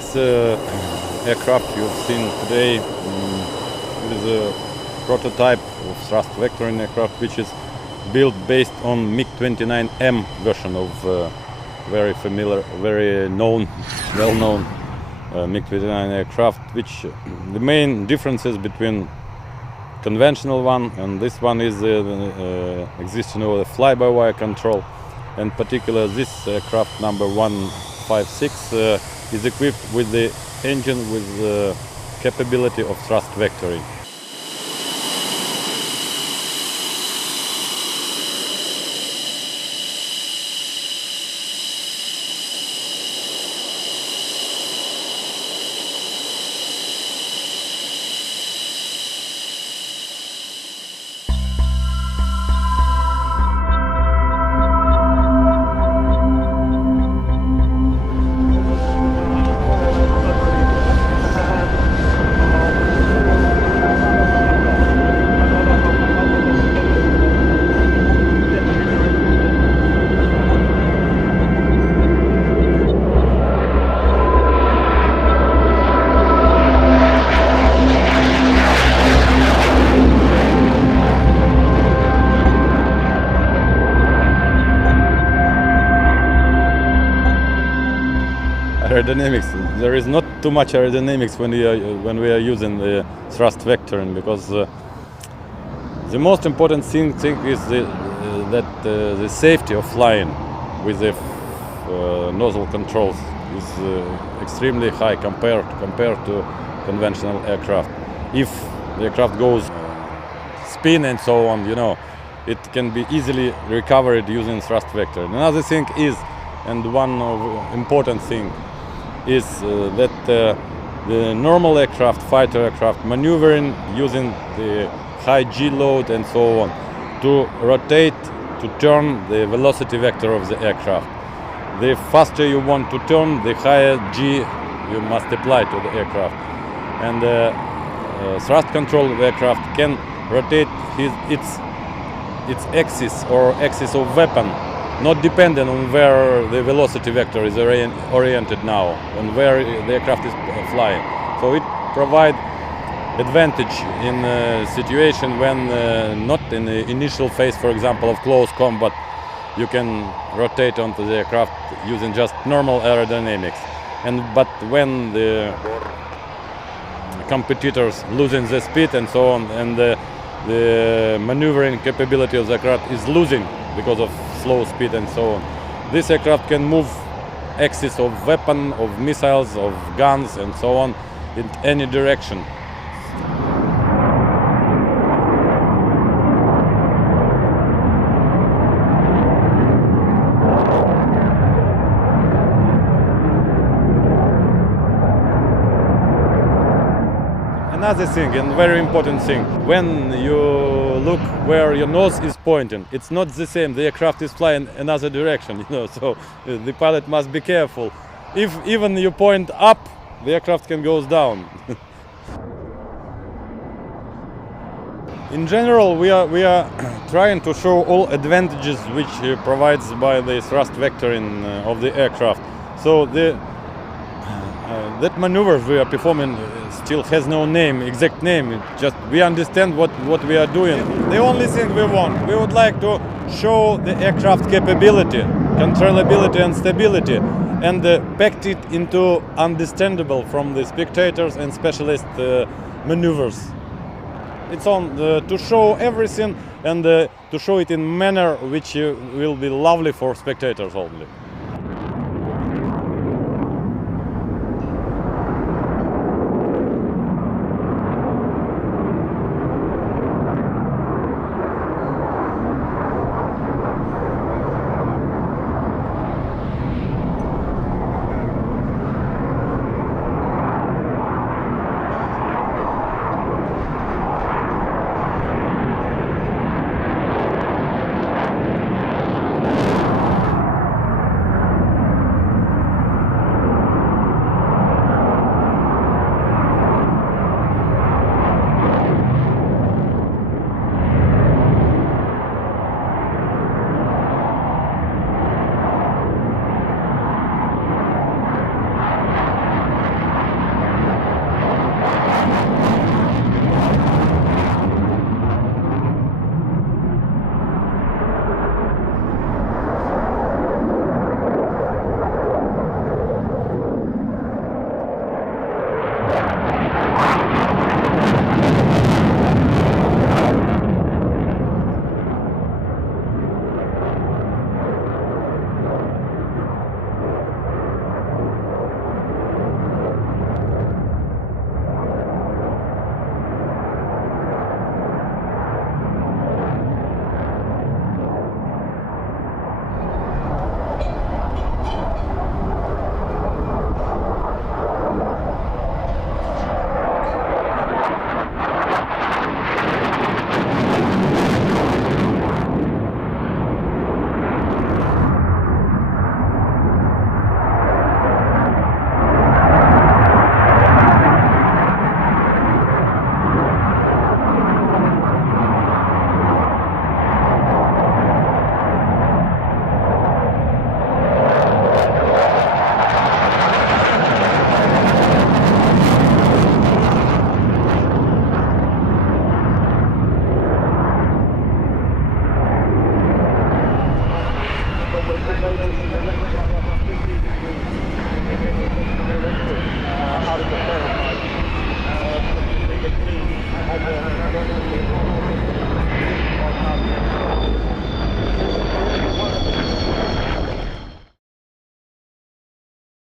This aircraft you've seen today is a prototype of thrust vectoring aircraft, which is built based on MiG-29 version of very familiar, very known, well-known MiG-29 aircraft. Which the main differences between conventional one and this one is existing over the fly-by-wire control. In particular, this aircraft number 156 is equipped with the engine with the capability of thrust vectoring. Aerodynamics. There is not too much aerodynamics when we are using the thrust vectoring, because the most important thing is that the safety of flying with the nozzle controls is extremely high compared to conventional aircraft. If the aircraft goes spin and so on, it can be easily recovered using thrust vectoring. Another thing is, and one of important thing, is that the normal aircraft, fighter aircraft, maneuvering using the high G load and so on to rotate, to turn the velocity vector of the aircraft. The faster you want to turn, the higher G you must apply to the aircraft. And thrust control of the aircraft can rotate its axis or axis of weapon, not dependent on where the velocity vector is oriented now, on where the aircraft is flying. So it provides advantage in a situation when not in the initial phase, for example, of close combat, you can rotate onto the aircraft using just normal aerodynamics. But when the competitors losing the speed and so on, and the maneuvering capability of the aircraft is losing because of slow speed and so on, this aircraft can move axis of weapon, of missiles, of guns and so on in any direction. Another thing, and very important thing, when you look where your nose is pointing, it's not the same. The aircraft is flying another direction, so the pilot must be careful. If even you point up, the aircraft can go down. In general, we are trying to show all advantages which provides by the thrust vectoring of the aircraft. So that maneuvers we are performing still has no name, exact name. It's just we understand what we are doing. The only thing we would like to show the aircraft capability, controllability and stability, and packed it into understandable from the spectators and specialist maneuvers. It's on to show everything and to show it in manner which will be lovely for spectators only.